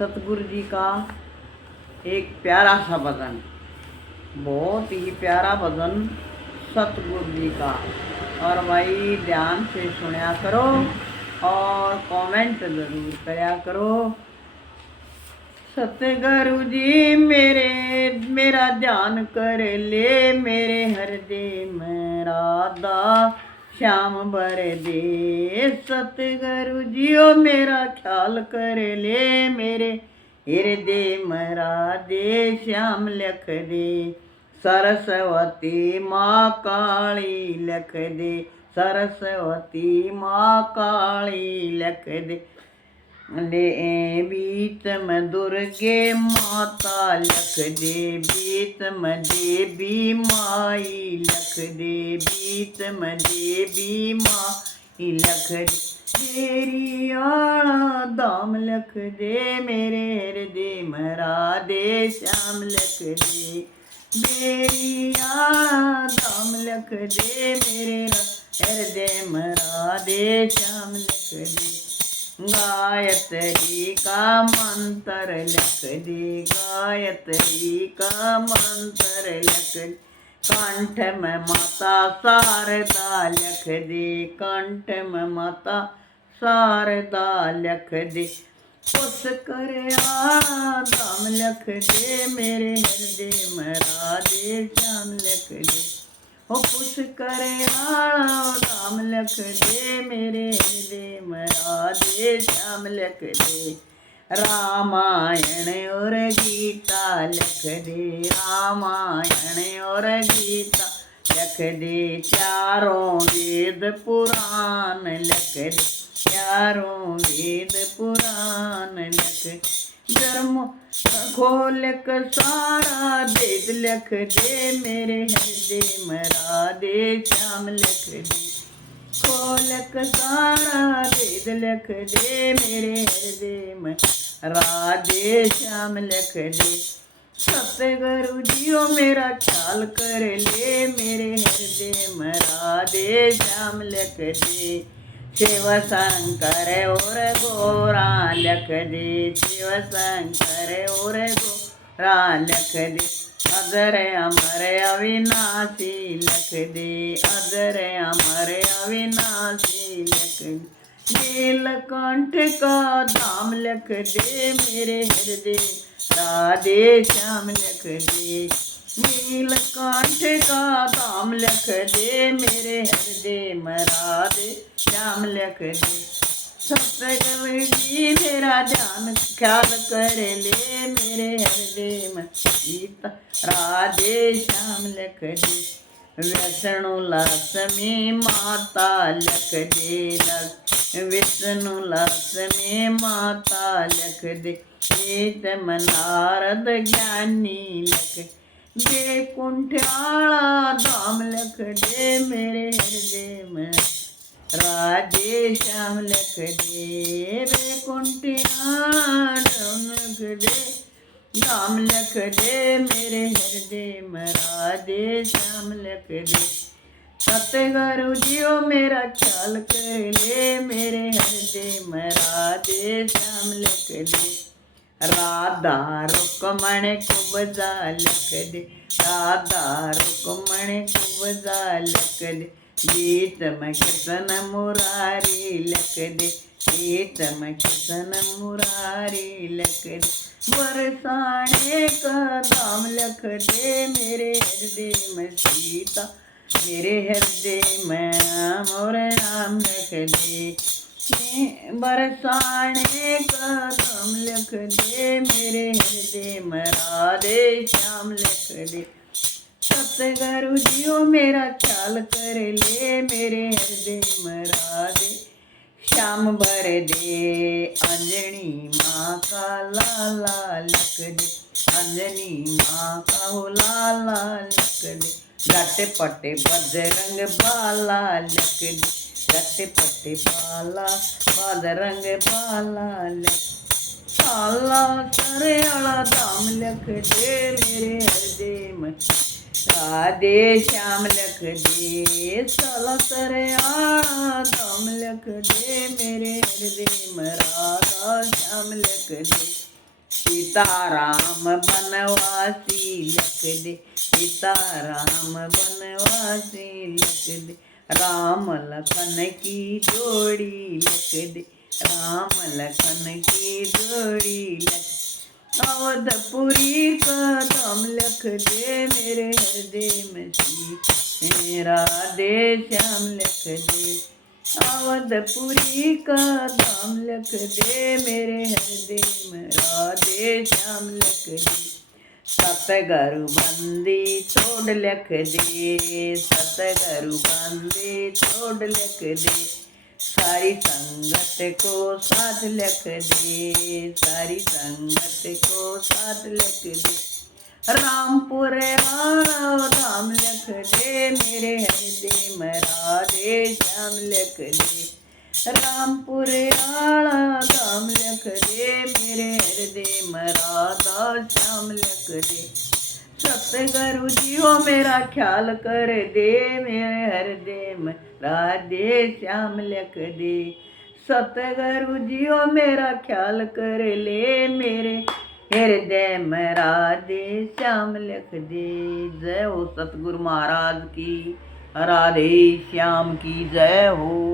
सतगुरु जी का एक प्यारा सा भजन, बहुत ही प्यारा भजन सतगुरु जी का। और भाई ध्यान से सुना करो और कमेंट ज़रूर करा करो। सतगुरु जी मेरा ध्यान कर ले, मेरे हृदय में राधा श्याम भर दे। सतगुरु जी ओ मेरा ख्याल कर ले, मेरे हृदय में राधे श्याम लिख दे। सरस्वती माँ काली लिख दे, सरस्वती माँ काली लिख दे। ले बीच में दुर्गे माता लिख दे, बीच में देवी माई लिख दे, बीच में देवी माई लिख दे। तेरी आला दाम लिख दे, मेरे हृदय में राधे श्याम लिख दे। मेरी आला दाम लिख दे, मेरे हृदय में राधे श्याम लिख दे। गायत्री का मंत्र लिख दे, गायत्री का मंत्र लिख दे। कंठ में माता शारदा लिख दे, कंठ में माता शारदा लिख दे। पुस कर दाम लिख दे, मेरे हृदय में राधे श्याम लिख दे। ओ पुस कर दाम लिख दे, मेरे हृदय में राधे श्याम लिख दे। रामायण और गीता लिख दे, रामायण और गीता लिख दे। चारों वेद पुराण लिख दे, चारों वेद पुराण लिख दे। धर्म खोल कर सारा वेद लिख दे, मेरे हृदय में राधे श्याम लिख दे। खोल कर सारा वेद लिख दे, मेरे हृदय में राधे श्याम लिख दे। सतगुरु जी ओ मेरा ख्याल कर ले, मेरे हृदय में राधे श्याम लिख दे। शिव शंकर और गोरा लिख दे, शिव शंकर और गोरा लिख दे। अजर अमर अविनाशी लिख दे, अजर अमर अविनाशी लिख दे। नीलकंठ का धाम लिख दे, मेरे हृदय राधे श्याम लिख दे। नीलकंठ का धाम लिख दे, मेरे हृदय में राधे श्याम लिख दे। सतगुरु जी मेरा ध्यान ख्याल कर ले, मेरे हृदय में गीता राधे श्याम लिख दे। विष्णु लक्ष्मी माता लिख दे, विष्णु लक्ष्मी माता लिख दे। गीत में नारद ज्ञानी लिख दे, कुंठ आला धाम लिख दे, मेरे हृदय में राधे श्याम लिख दे। वैकुंठ आला लिख दे, धाम लिख दे, मेरे हृदय में राधे श्याम लिख दे। सतगुरु जी ओ मेरा ख्याल कर ले, मेरे हृदय में राधे श्याम लिख दे। राधा रुक्मण कुब्जा लिख दे, राधा रुक्मण कुब्जा लिख दे। गीत में कृष्ण मुरारी लिख दे, गीत में कृष्ण मुरारी लिख दे। बरसाने का धाम लिख दे, मेरे हृदय में सीता, मेरे हृदय में मोर नाम लिख दे। बरसाने का धाम लिख दे, मेरे हृदय में राधे श्याम लिख दे। सतगुरु जी ओ मेरा ख्याल कर ले, मेरे हृदय में राधे श्याम भर दे। अंजनी माँ का लाला लिख दे, अंजनी माँ का हो लाला लिख दे। गट पटे बजरंग बाला लिख दे, गट पटे बाला बजरंग बाला लिख। साला सरे आला धाम लिख दे, मेरे हृदय में राधे श्याम लिख दे। साला सरे आला धाम लिख दे, मेरे हृदय में राधा श्याम लिख दे। सीताराम बनवासी लिख दे, सीताराम बनवासी लिख दे, राम लखन की जोड़ी लिख दे, राम लखन की जोड़ी लिख। अवधपुरी का नाम लिख दे मेरे हृदय में मेरा दे श्याम लिख दे, अवधपुरी का नाम लिख दे मेरे हृदय में राधे श्याम लिख दे। सतगुरु बंदी छोड़ लिख दे, सतगुरु बंदी छोड़ लिख दे, सारी संगत को साथ लिख दे, सारी संगत को साथ लिख दे। रामपुर आना धाम लिख दे मेरे हृदय में राधे श्याम लिख दे, रामपुर आना धाम लिख दे मेरे हृदय में राधा श्याम लिख दे। सतगुरु जीओ मेरा ख्याल कर दे मेरे हृदय में राधे श्याम लिख दे, सतगुरु जीओ मेरा ख्याल कर ले मेरे हृदय में राधे श्याम लिख दे। जय हो सतगुरु महाराज की, राधे श्याम की जय हो।